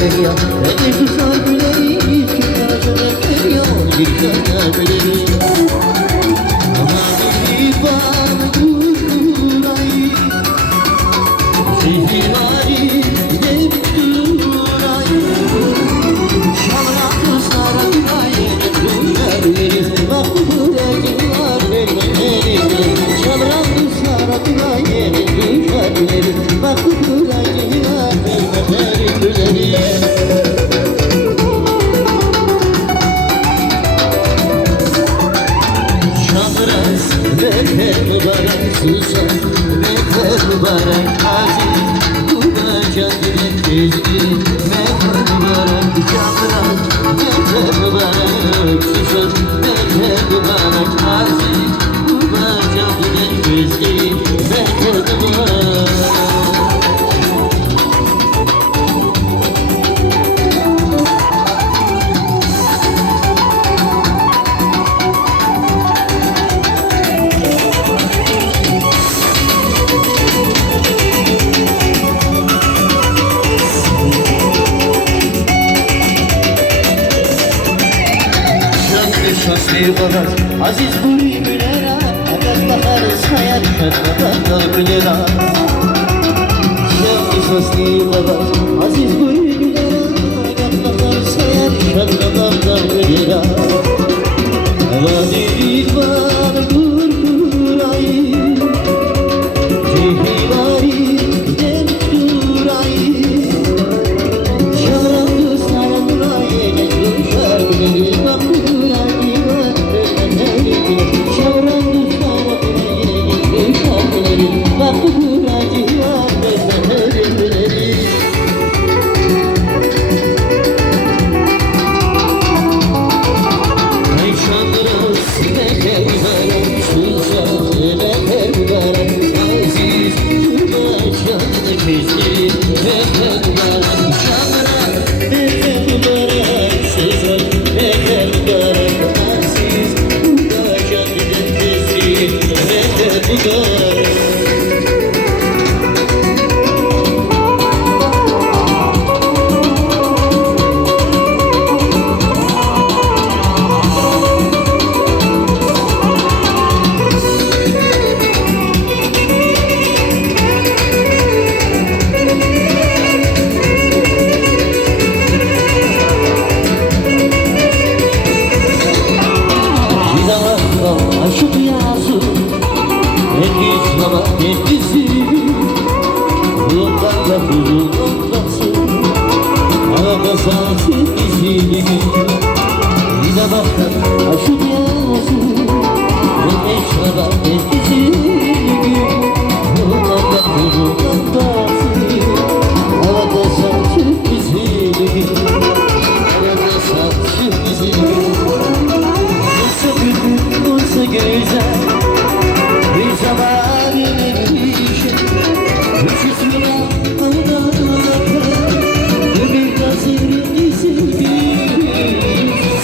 Feryat beni tutar güleri çıkacak feryat çıkacak güleri ama beni bana kurayı Zihari gidip durayı Şamra kızlara durayı Duyarırız bak buracılar vermeleri Şamra kızlara durayı Duyarırız bak buracılar vermeleri Şamraz vefer mübarek susar Vefer mübarek aziz Kuracak dilekleri Vefer mübarek Şamraz vefer mübarek susar Vefer mübarek aziz Kuracak dilekleri Vefer mübarek Şanslı aziz bu günlere Agat baharı sayar şatmadan günlere Şanslı aziz bu günlere Agat baharı sayar şatmadan günlere Hava değil bana kurkurayı Cehivari demiş durayı Şarandı sarandırayı Geçmişler güleri bak Aşık yazı Etkiz baba etkisi Kulundan da kulundansın Arada sensiz izini Bir de baktan aşık yazı Etkiz baba etkisi Kulundan da kulundansın Arada sensiz izini Arada sensiz izini Olsa güzel bir zaman verişim Üçüsüne ağlarken bir gazirincisi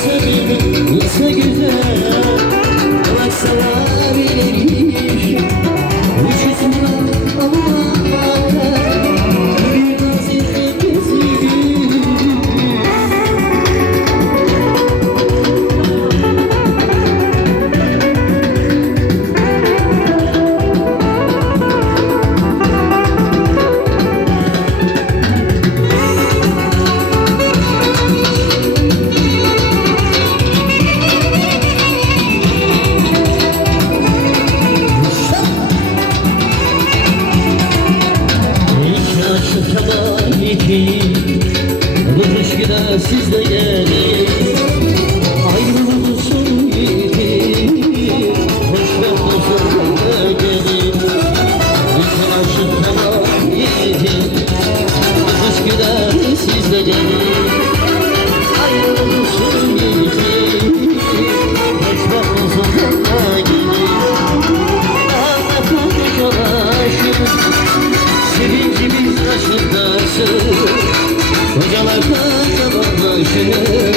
Senin olsa güzel olsa verişim Üçüsüne ağlarken bir gazirincisi Bu aşkına siz de gelin Ayrılığın sonu yedim Hoşbehtın sonuna gelin Lütfen aşık tamam yedim Bu aşkına siz de gelin Ayrılığın sonu yedim Hoşbehtın sonuna gelin Anlatılmış aşkım Sevincimiz aşırdansın Kocalardan sabahlaşır